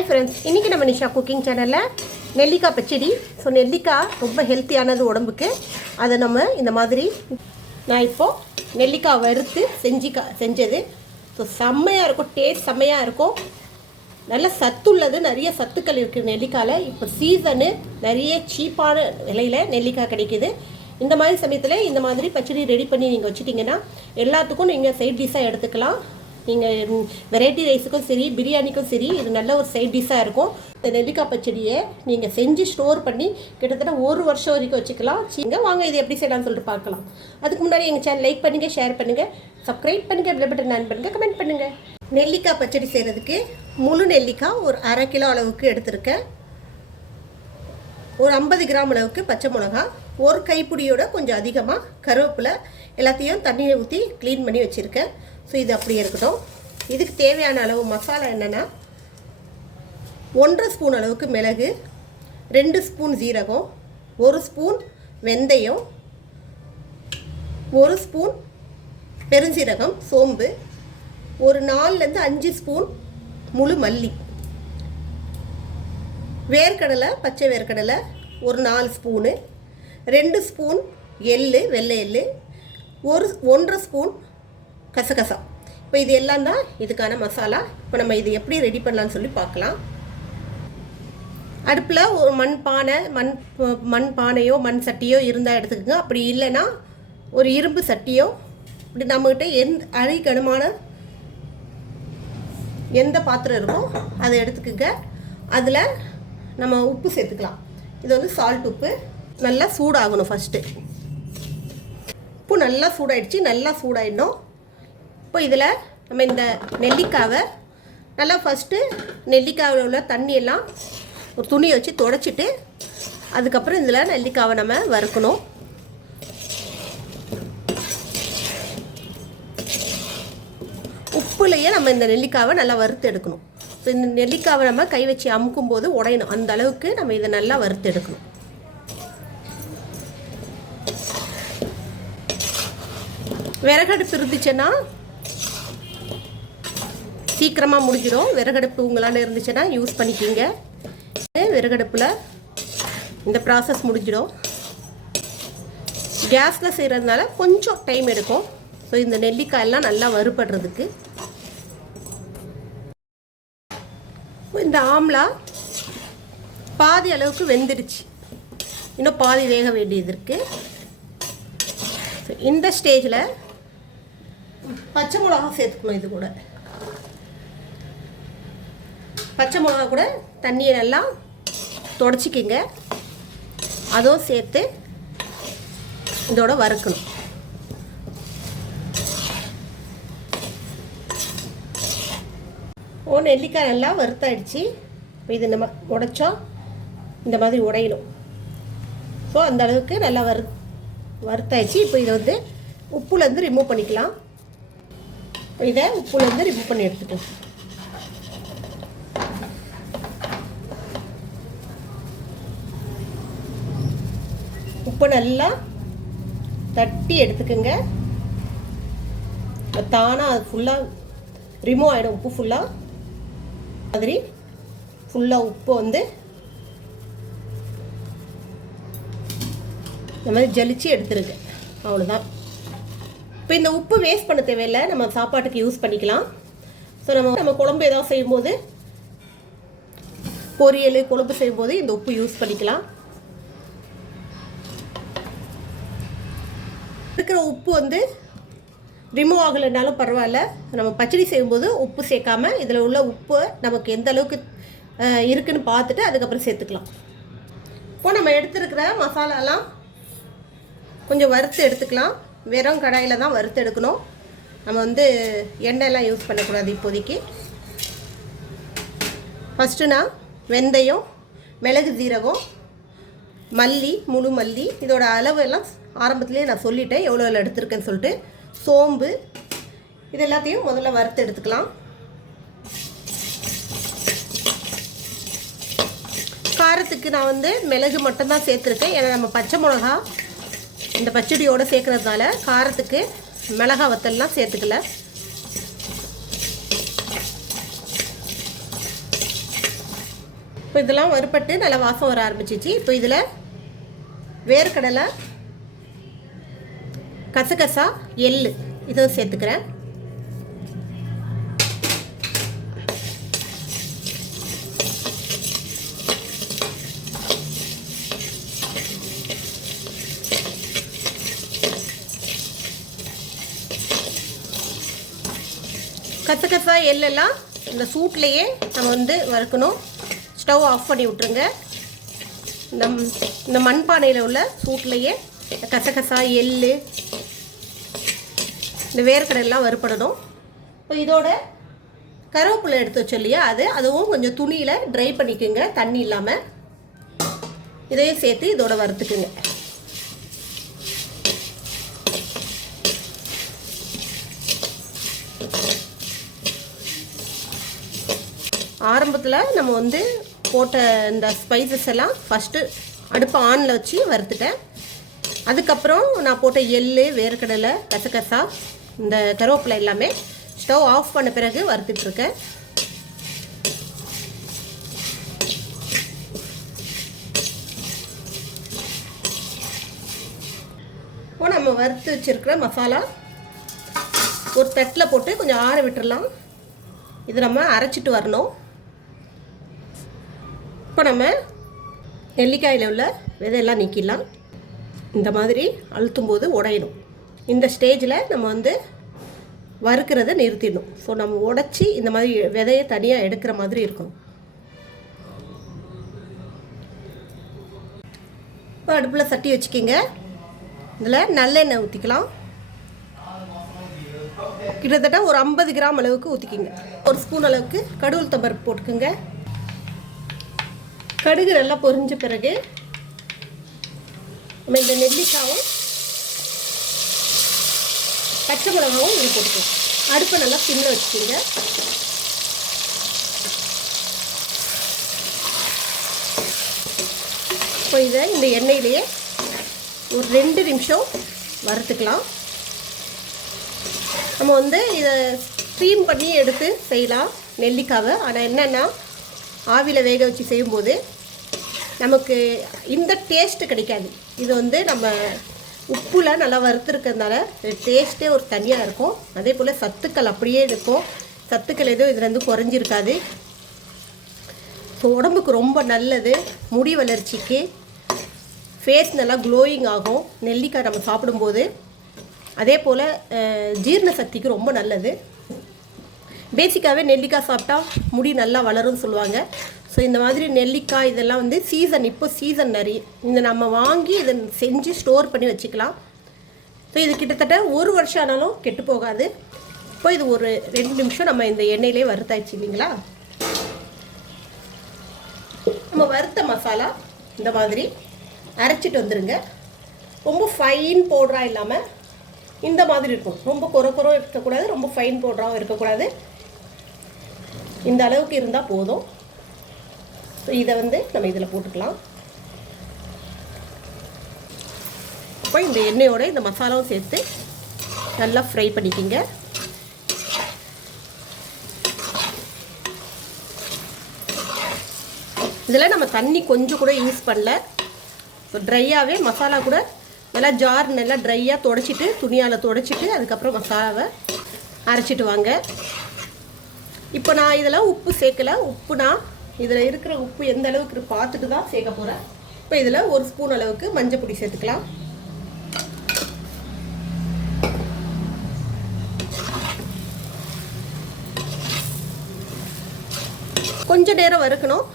Hi friends இன்றைக்கி நம்ம Nisha cooking சேனலில் நெல்லிக்காய் பச்சடி. ஸோ நெல்லிக்காய் ரொம்ப ஹெல்த்தியானது உடம்புக்கு. அதை நம்ம இந்த மாதிரி நான் இப்போது நெல்லிக்காய் வறுத்து செஞ்சிக்கா செஞ்சது. ஸோ செம்மையாக இருக்கும். டேஸ்ட் செம்மையாக இருக்கும். நல்ல சத்துள்ளது நிறைய சத்துக்கள் இருக்குது நெல்லிக்காயில். இப்போ சீசனு நிறைய சீப்பான விலையில் நெல்லிக்காய் கிடைக்குது. இந்த மாதிரி சமயத்தில் இந்த மாதிரி பச்சடி ரெடி பண்ணி நீங்கள் வச்சுட்டிங்கன்னா எல்லாத்துக்கும் நீங்கள் சைட் டிஷ்ஷாக எடுத்துக்கலாம். நீங்கள் வெரைட்டி ரைஸுக்கும் சரி பிரியாணிக்கும் சரி இது நல்ல ஒரு சைட் டிஷ்ஷாக இருக்கும். இந்த நெல்லிக்காய் பச்சடியை நீங்கள் செஞ்சு ஸ்டோர் பண்ணி கிட்டத்தட்ட ஒரு வருஷம் வரைக்கும் வச்சுக்கலாம். நீங்கள் வாங்க இது எப்படி செய்யலாம்னு சொல்லிட்டு பார்க்கலாம். அதுக்கு முன்னாடி எங்கள் சேனல் லைக் பண்ணுங்கள் ஷேர் பண்ணுங்கள் சப்ஸ்கிரைப் பண்ணுங்கள் பில் பட்டன் ஆன் பண்ணுங்கள் கமெண்ட் பண்ணுங்கள் நெல்லிக்காய் பச்சடி செய்கிறதுக்கு முழு நெல்லிக்காய் ஒரு அரை கிலோ அளவுக்கு எடுத்திருக்கேன். ஒரு ஐம்பது கிராம் அளவுக்கு பச்சை மிளகா ஒரு கைப்பிடியோட கொஞ்சம் அதிகமாக கருவேப்பிலை எல்லாத்தையும் தண்ணியை ஊற்றி க்ளீன் பண்ணி வச்சுருக்கேன். ஸோ இது அப்படியே இருக்கட்டும். இதுக்கு தேவையான அளவு மசாலா என்னென்னா ஒன்றரை ஸ்பூன் அளவுக்கு மிளகு ரெண்டு ஸ்பூன் ஜீரகம் ஒரு ஸ்பூன் வெந்தயம் ஒரு ஸ்பூன் பெருஞ்சீரகம் சோம்பு ஒரு நாலுலேருந்து அஞ்சு ஸ்பூன் முழு மல்லி வேர்க்கடலை பச்சை வேர்க்கடலை ஒரு நாலு ஸ்பூனு ரெண்டு ஸ்பூன் எள்ளு வெள்ளை எள்ளு ஒரு ஒன்றரை ஸ்பூன் கசகசா. இப்போ இது எல்லாம் தான் இதுக்கான மசாலா. இப்போ நம்ம இது எப்படி ரெடி பண்ணலாம்னு சொல்லி பார்க்கலாம். அடுப்பில் ஒரு மண் பானை மண் மண் பானையோ மண் சட்டியோ இருந்தால் எடுத்துக்கோங்க. அப்படி இல்லைன்னா ஒரு இரும்பு சட்டியோ இப்படி நம்மக்கிட்ட எந்த அழிகனமான எந்த பாத்திரம் இருக்கோ அதை எடுத்துக்கோங்க. அதில் நம்ம உப்பு சேர்த்துக்கலாம். இது வந்து சால்ட் உப்பு. நல்லா சூடாகணும் ஃபஸ்ட்டு உப்பு நல்லா சூடாயிடுச்சு நல்லா சூடாயிடணும். இப்போ இதில் நம்ம இந்த நெல்லிக்காவை நல்லா ஃபஸ்ட்டு நெல்லிக்காவில் உள்ள தண்ணியெல்லாம் ஒரு துணியை வச்சு தொடச்சிட்டு அதுக்கப்புறம் இதில் நெல்லிக்காவை நம்ம வறுக்கணும். உப்புலையே நம்ம இந்த நெல்லிக்காவை நல்லா வறுத்து எடுக்கணும். இப்போ இந்த நெல்லிக்காவை நம்ம கை வச்சு அமுக்கும் போது உடையணும். அந்த அளவுக்கு நம்ம இதை நல்லா வறுத்து எடுக்கணும். விறகடுப்பு இருந்துச்சுன்னா சீக்கிரமாக முடிஞ்சிடும். விறகடுப்பு உங்களால் இருந்துச்சுன்னா யூஸ் பண்ணிக்கிங்க. விறகடுப்பில் இந்த ப்ராசஸ் முடிஞ்சிடும். கேஸில் செய்கிறதுனால கொஞ்சம் டைம் எடுக்கும். ஸோ இந்த நெல்லிக்காயெல்லாம் நல்லா வறுபடுறதுக்கு. இந்த ஆம்லா பாதி அளவுக்கு வெந்துடுச்சு இன்னும் பாதி வேக வேண்டியது இருக்குது இந்த ஸ்டேஜில் பச்சை மிளகா சேர்த்துக்கணும் இது கூட. பச்சை மிளகா கூட தண்ணியை நல்லா தொடச்சிக்கிங்க. அதுவும் சேர்த்து இதோட வறுக்கணும். ஓ நெல்லிக்காய் நல்லா வறுத்தாயிடுச்சு. இது நம்ம உடைச்சோம் இந்த மாதிரி உடையணும். ஸோ அந்த அளவுக்கு நல்லா வறு வறுத்தாயிடுச்சு. இப்போ இதை வந்து உப்புலேருந்து ரிமூவ் பண்ணிக்கலாம். இதை உப்புலேருந்து ரிமூவ் பண்ணி எடுத்துக்கலாம். உப்பு நல்லா தட்டி எடுத்துக்கோங்க. தானாக அது ஃபுல்லாக ரிமூவ் ஆகிடும் உப்பு ஃபுல்லாக மாதிரி ஃபுல்லாக உப்பு வந்து இந்த மாதிரி ஜலிச்சு எடுத்துருங்க. அவ்வளோதான் இப்போ இந்த உப்பு வேஸ்ட் பண்ண தேவையில்லை நம்ம சாப்பாட்டுக்கு யூஸ் பண்ணிக்கலாம். ஸோ நம்ம நம்ம குழம்பு ஏதாவது செய்யும்போது பொரியல் குழம்பு செய்யும்போது இந்த உப்பு யூஸ் பண்ணிக்கலாம். இருக்கிற உப்பு வந்து ரிமூவ் ஆகலைனாலும் பரவாயில்ல. நம்ம பச்சடி செய்யும்போது உப்பு சேர்க்காம இதில் உள்ள உப்பு நமக்கு எந்த அளவுக்கு இருக்குன்னு பார்த்துட்டு அதுக்கப்புறம் சேர்த்துக்கலாம். இப்போ நம்ம எடுத்துருக்கிற மசாலாலாம் கொஞ்சம் வறுத்து எடுத்துக்கலாம். வெறும் கடாயில் தான் வறுத்து எடுக்கணும் நம்ம வந்து எண்ணெயெல்லாம் யூஸ் பண்ணக்கூடாது இப்போதைக்கு. ஃபஸ்ட்டு நான் வெந்தயம் மிளகு ஜீரகம் மல்லி முழு மல்லி இதோட அளவு எல்லாம் ஆரம்பத்துலேயே நான் சொல்லிட்டேன் எவ்வளோ எவ்வளோ எடுத்திருக்கேன்னு சொல்லிட்டு. சோம்பு இது எல்லாத்தையும் முதல்ல வறுத்து எடுத்துக்கலாம். காரத்துக்கு நான் வந்து மிளகு மட்டும்தான் சேர்த்துருக்கேன். ஏன்னா நம்ம பச்சை மிளகா இந்த பச்சடியோடு சேர்க்குறதுனால காரத்துக்கு மிளகா வத்தல்லாம் சேர்த்துக்கல. இப்போ இதெல்லாம் வறுபட்டு நல்லா வாசம் வர ஆரம்பிச்சிச்சு. இப்போ இதில் வேர்க்கடலை கசகசா எள் இதை சேர்த்துக்கிறேன். கசகசா எள்ளெல்லாம் இந்த சூட்லேயே நம்ம வந்து வறுக்கணும். ஸ்டவ் ஆஃப் பண்ணி விட்ருங்க இந்த இந்த மண்பானையில் உள்ள சூட்லேயே கசகசா எள்ளு இந்த வேர்க்கடலாம் வறுப்படணும் இப்போ இதோட கருவேப்பிலை எடுத்து வச்சோம் இல்லையா? அது அதுவும் கொஞ்சம் துணியில் ட்ரை பண்ணிக்கோங்க தண்ணி இல்லாமல் இதையும் சேர்த்து இதோட வறுத்துக்குங்க. ஆரம்பத்தில் நம்ம வந்து போட்ட இந்த ஸ்பைசஸ் எல்லாம் ஃபஸ்ட்டு அடுப்பு ஆனில் வச்சு வறுத்துட்டேன். அதுக்கப்புறம் நான் போட்ட எள் வேர்க்கடலை கசகசா இந்த கருவேப்பிலை எல்லாமே ஸ்டவ் ஆஃப் பண்ண பிறகு வறுத்துட்ருக்கேன் இப்போ நம்ம வறுத்து வச்சுருக்கிற மசாலா ஒரு தட்டில் போட்டு கொஞ்சம் ஆற விட்டுடலாம் இது நம்ம அரைச்சிட்டு வரணும். இப்போ நம்ம நெல்லிக்காயில் உள்ள விதையெல்லாம் நீக்கிடலாம். இந்த மாதிரி அழுத்தும் போது உடையணும். இந்த ஸ்டேஜில் நம்ம வந்து வறுக்கிறத நிறுத்திடணும். ஸோ நம்ம உடச்சி இந்த மாதிரி விதையை தனியாக எடுக்கிற மாதிரி இருக்கும். இப்போ அடுப்பில் சட்டி வச்சுக்கிங்க. இதில் நல்லெண்ணெய் ஊற்றிக்கலாம். கிட்டத்தட்ட ஒரு ஐம்பது கிராம் அளவுக்கு ஊற்றிக்கிங்க. ஒரு ஸ்பூன் அளவுக்கு கடுகுள் தம்பருப்பு போட்டுக்குங்க. கடுகு நல்லா பொரிஞ்ச பிறகு நம்ம இந்த நெல்லிக்காவும் பச்சை மிளகாவும் இது போட்டுக்கணும் அடுப்பை நல்லா சிம்மில் வச்சுக்கோங்க. இப்போ இதை இந்த எண்ணெயிலேயே ஒரு ரெண்டு நிமிஷம் வறுத்துக்கலாம். நம்ம வந்து இதை ஸ்ட்ரீம் பண்ணி எடுத்து செய்யலாம் நெல்லிக்காவை. ஆனால் என்னென்னா ஆவியில் வேக வச்சு செய்யும்போது நமக்கு இந்த டேஸ்ட்டு கிடைக்காது. இது வந்து நம்ம உப்புல நல்லா வறுத்துருக்கிறதுனால டேஸ்ட்டே ஒரு தனியாக இருக்கும். அதே போல் சத்துக்கள் அப்படியே இருக்கும். சத்துக்கள் எதுவும் இதுலேருந்து குறைஞ்சிருக்காது. ஸோ உடம்புக்கு ரொம்ப நல்லது. முடி வளர்ச்சிக்கு ஃபேஸ் நல்லா க்ளோயிங் ஆகும். நெல்லிக்காய் நம்ம சாப்பிடும்போது. அதே போல் ஜீரண சக்திக்கு ரொம்ப நல்லது. பேசிக்காகவே நெல்லிக்காய் சாப்பிட்டா முடி நல்லா வளரும்னு சொல்லுவாங்க. ஸோ இந்த மாதிரி நெல்லிக்காய் இதெல்லாம் வந்து சீசன் இப்போ சீசன் நிறைய இந்த நம்ம வாங்கி இதை செஞ்சு ஸ்டோர் பண்ணி வச்சுக்கலாம். ஸோ இது கிட்டத்தட்ட ஒரு வருஷம் ஆனாலும் கெட்டு போகாது. இப்போ இது ஒரு ரெண்டு நிமிஷம் நம்ம இந்த எண்ணெயிலே வறுத்தாச்சு இல்லைங்களா? நம்ம வறுத்த மசாலா இந்த மாதிரி அரைச்சிட்டு வந்துடுங்க ரொம்ப ஃபைன் பவுடராக இல்லாமல் இந்த மாதிரி இருக்கும். ரொம்ப குறை குறம் இருக்கக்கூடாது ரொம்ப ஃபைன் பவுடராகவும் இருக்கக்கூடாது. இந்த அளவுக்கு இருந்தால் போதும். ஸோ இதை வந்து நம்ம இதில் போட்டுக்கலாம். அப்போ இந்த எண்ணெயோட இந்த மசாலாவும் சேர்த்து நல்லா ஃப்ரை பண்ணிக்கிங்க. இதில் நம்ம தண்ணி கொஞ்சம் கூட யூஸ் பண்ணல. ஸோ ட்ரையாகவே மசாலா கூட நல்லா ஜார் நல்லா ட்ரையாக தொடச்சிட்டு துணியால் தொடச்சிட்டு அதுக்கப்புறம் மசாலாவை அரைச்சிட்டு வாங்க. இப்போ நான் இதெல்லாம் உப்பு சேர்க்கல. உப்பு நான் இதில் இருக்கிற உப்பு எந்த அளவுக்கு பார்த்துட்டு தான் சேர்க்க போகிறேன் இப்போ இதில் ஒரு ஸ்பூன் அளவுக்கு மஞ்சள் பொடி சேர்த்துக்கலாம். கொஞ்ச நேரம் வறுக்கணும்.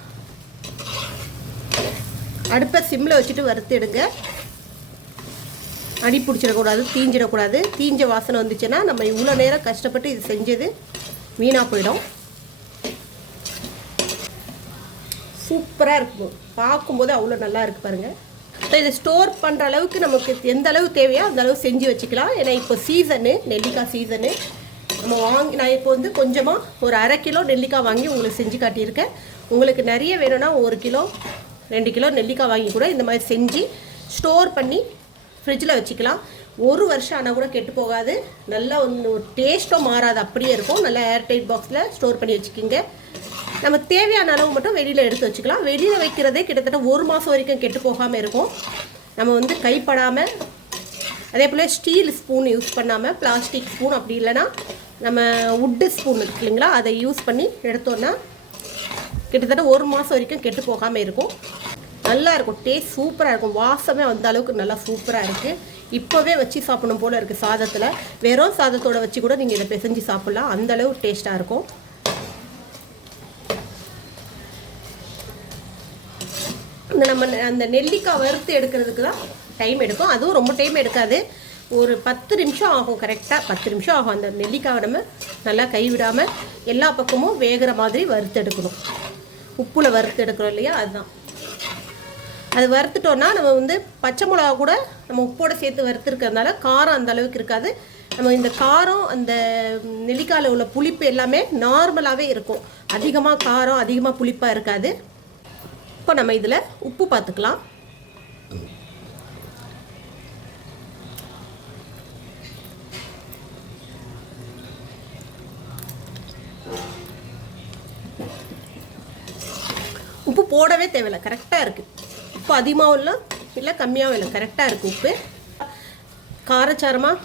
அடுப்பை சிம்மில் வச்சுட்டு வறுத்து எடுங்க. அடி பிடிச்சிடக்கூடாது தீஞ்சிடக்கூடாது. தீஞ்ச வாசனை வந்துச்சுன்னா நம்ம இவ்வளோ நேரம் கஷ்டப்பட்டு இது செஞ்சது வீணாக போயிடும். சூப்பராக இருக்கும் பார்க்கும்போது அவ்வளோ நல்லா இருக்கு பாருங்கள் ஸோ இதை ஸ்டோர் பண்ணுற அளவுக்கு நமக்கு எந்த அளவு தேவையோ அந்த அளவு செஞ்சு வச்சுக்கலாம். ஏன்னா இப்போ சீசனு நெல்லிக்காய் சீசனு நம்ம வாங்கி நான் இப்போ வந்து கொஞ்சமாக ஒரு அரை கிலோ நெல்லிக்காய் வாங்கி உங்களுக்கு செஞ்சு காட்டியிருக்கேன். உங்களுக்கு நிறைய வேணும்னா ஒரு கிலோ ரெண்டு கிலோ நெல்லிக்காய் வாங்கி கூட இந்த மாதிரி செஞ்சு ஸ்டோர் பண்ணி ஃப்ரிட்ஜில் வச்சுக்கலாம். ஒரு வருஷம் ஆனால் கூட கெட்டு போகாது. நல்லா ஒன்று டேஸ்ட்டும் மாறாது. அப்படியே இருக்கும். நல்லா ஏர்டைட் பாக்ஸில் ஸ்டோர் பண்ணி வச்சுக்கோங்க. நம்ம தேவையான அளவு மட்டும் வெளியில் எடுத்து வச்சுக்கலாம். வெளியில் வைக்கிறதே கிட்டத்தட்ட ஒரு மாதம் வரைக்கும் கெட்டு போகாமல் இருக்கும். நம்ம வந்து கைப்படாமல் அதே போல் ஸ்டீல் ஸ்பூன் யூஸ் பண்ணாமல் பிளாஸ்டிக் ஸ்பூன் அப்படி இல்லைன்னா நம்ம உட்டு ஸ்பூன் இருக்கு இல்லைங்களா அதை யூஸ் பண்ணி எடுத்தோன்னா கிட்டத்தட்ட ஒரு மாதம் வரைக்கும் கெட்டு போகாமல் இருக்கும். நல்லா இருக்கும். டேஸ்ட் சூப்பராக இருக்கும். வாசமே அந்த அளவுக்கு நல்லா சூப்பராக இருக்குது இப்போவே வச்சு சாப்பிடணும் போல் இருக்குது சாதத்தில். வெறும் சாதத்தோட வச்சு கூட நீங்கள் இதை பிசைஞ்சு சாப்பிட்லாம். அந்தளவு டேஸ்ட்டாக இருக்கும். இந்த நம்ம நெ- அந்த நெல்லிக்காய் வறுத்து எடுக்கிறதுக்கு தான் டைம் எடுக்கும். அதுவும் ரொம்ப டைம் எடுக்காது. ஒரு பத்து நிமிஷம் ஆகும். கரெக்டாக பத்து நிமிஷம் ஆகும். அந்த நெல்லிக்காவை நம்ம நல்லா கைவிடாமல் எல்லா பக்கமும் வேகிற மாதிரி வறுத்து எடுக்கணும். உப்புல வறுத்து எடுக்கிறோம் இல்லையா? அதுதான். அது வறுத்துட்டோன்னா நம்ம வந்து பச்சை மிளகா கூட நம்ம உப்போட சேர்த்து வறுத்துருக்கறதுனால காரம் அந்த அளவுக்கு இருக்காது. நம்ம இந்த காரம் அந்த நெல்லிக்காயில் உள்ள புளிப்பு எல்லாமே நார்மலாகவே இருக்கும். அதிகமாக காரம் அதிகமாக புளிப்பாக இருக்காது. இப்போ நம்ம இதில் உப்பு பார்த்துக்கலாம் உப்பு போடவே தேவையில்லை. கரெக்டாக இருக்குது உப்பு அதிகமாகவும் இல்லை இல்லை கம்மியாகவும் இல்லை. கரெக்டாக இருக்குது உப்பு. காரச்சாரமாக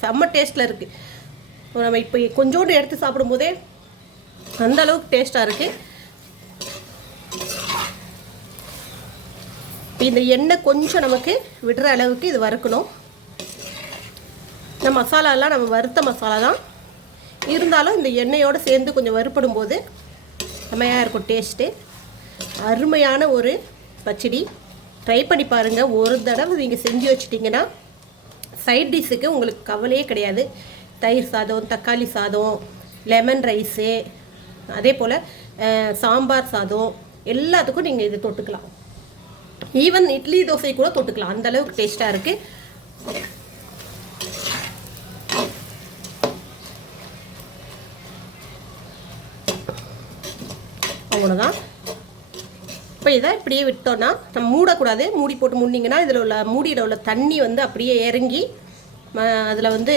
செம்ம டேஸ்ட்டில் இருக்குது நம்ம இப்போ கொஞ்சோண்டு எடுத்து சாப்பிடும்போதே அந்த அளவுக்கு டேஸ்ட்டாக இருக்குது இந்த எண்ணெய் கொஞ்சம் நமக்கு விடுற அளவுக்கு இது வறுக்கணும். இந்த மசாலாலாம் நம்ம வறுத்த மசாலா தான் இருந்தாலும் இந்த எண்ணெயோடு சேர்ந்து கொஞ்சம் வறுப்படும் போது செம்மையாக இருக்கும் டேஸ்ட்டு அருமையான ஒரு பச்சடி. ட்ரை பண்ணி பாருங்கள் ஒரு தடவை நீங்கள் செஞ்சு வச்சிட்டிங்கன்னா சைட் டிஷ்ஷுக்கு உங்களுக்கு கவலையே கிடையாது. தயிர் சாதம் தக்காளி சாதம் லெமன் ரைஸு அதே போல் சாம்பார் சாதம் எல்லாத்துக்கும் நீங்கள் இது தொட்டுக்கலாம். ஈவன் இட்லி தோசை கூட தொட்டுக்கலாம். அந்த அளவுக்கு டேஸ்ட்டாக இருக்குது அவ்வளோதான் இப்போ இதை இப்படியே விட்டோன்னா நம்ம மூடக்கூடாது. மூடி போட்டு மூடினீங்கன்னா இதில் உள்ள மூடியில் உள்ள தண்ணி வந்து அப்படியே இறங்கி அதில் வந்து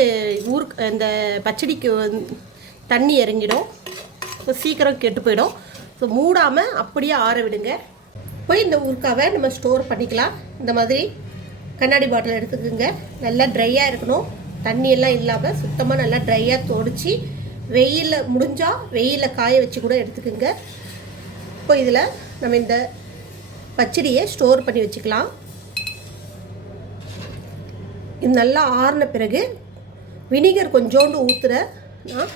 ஊர் இந்த பச்சடிக்கு வந்து தண்ணி இறங்கிடும். ஸோ சீக்கிரம் கெட்டு போயிடும். ஸோ மூடாமல் அப்படியே ஆற விடுங்க. போய் இந்த ஊருக்காவை நம்ம ஸ்டோர் பண்ணிக்கலாம். இந்த மாதிரி கண்ணாடி பாட்டில் எடுத்துக்கோங்க. நல்லா ட்ரையாக இருக்கணும். தண்ணி எல்லாம் இல்லாமல் சுத்தமாக நல்லா ட்ரையாக தொடச்சி வெயிலில் முடிஞ்சால் வெயிலில் காய வச்சு கூட எடுத்துக்கோங்க. இப்போ இதில் நம்ம இந்த பச்சடியை ஸ்டோர் பண்ணி வச்சுக்கலாம். இது நல்லா ஆறின பிறகு வினிகர் கொஞ்சோண்டு ஊற்றுறேன் நான்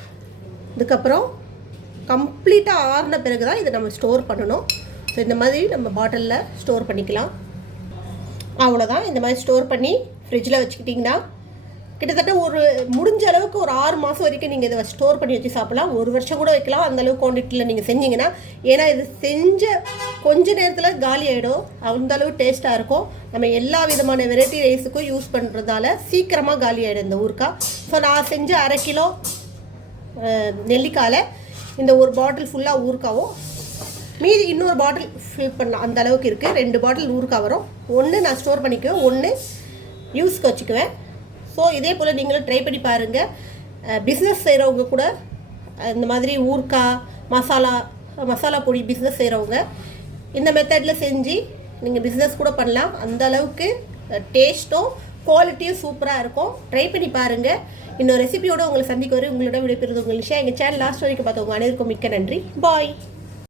இதுக்கப்புறம் கம்ப்ளீட்டாக ஆறின பிறகு தான் இதை நம்ம ஸ்டோர் பண்ணணும். ஸோ இந்த மாதிரி நம்ம பாட்டிலில் ஸ்டோர் பண்ணிக்கலாம். அவ்வளோதான் இந்த மாதிரி ஸ்டோர் பண்ணி ஃப்ரிட்ஜில் வச்சுக்கிட்டிங்கன்னா கிட்டத்தட்ட ஒரு முடிஞ்ச அளவுக்கு ஒரு ஆறு மாதம் வரைக்கும் நீங்கள் இதை ஸ்டோர் பண்ணி வச்சு சாப்பிடலாம். ஒரு வருஷம் கூட வைக்கலாம். அந்தளவுக்கு குவான்டிட்டியில் நீங்கள் செஞ்சீங்கன்னா ஏன்னா இது செஞ்ச கொஞ்ச நேரத்தில் காலி ஆகிடும் அந்த அளவு டேஸ்ட்டாக இருக்கும். நம்ம எல்லா விதமான வெரைட்டி ரைஸுக்கும் யூஸ் பண்ணுறதால சீக்கிரமாக காலி ஆகிடும் இந்த ஊருக்கா ஸோ நான் செஞ்ச அரை கிலோ நெல்லிக்காயில் இந்த ஒரு பாட்டில் ஃபுல்லாக ஊறுக்காவும் மீதி இன்னொரு பாட்டில் ஃபில் பண்ணலாம் அந்த அளவுக்கு இருக்குது ரெண்டு பாட்டில் ஊறுக்காய் வரும். ஒன்று நான் ஸ்டோர் பண்ணிக்குவேன். ஒன்று யூஸ்க்கு வச்சுக்குவேன். ஸோ இதே போல் நீங்களும் ட்ரை பண்ணி பாருங்கள் பிஸ்னஸ் செய்கிறவங்க கூட இந்த மாதிரி ஊறுக்காய் மசாலா மசாலா பொடி பிஸ்னஸ் செய்கிறவங்க இந்த மெத்தடில் செஞ்சு நீங்கள் பிஸ்னஸ் கூட பண்ணலாம். அந்த அளவுக்கு டேஸ்ட்டும் குவாலிட்டியும் சூப்பராக இருக்கும். ட்ரை பண்ணி பாருங்கள் இன்னொரு ரெசிபியோடு உங்களை சந்திக்க வரை உங்களோட விடைபெறுது உங்கள் விஷயம் எங்கள் சேனல் லாஸ்ட் வரைக்கும் பார்த்தவங்க அனைவருக்கும் மிக்க நன்றி. பாய்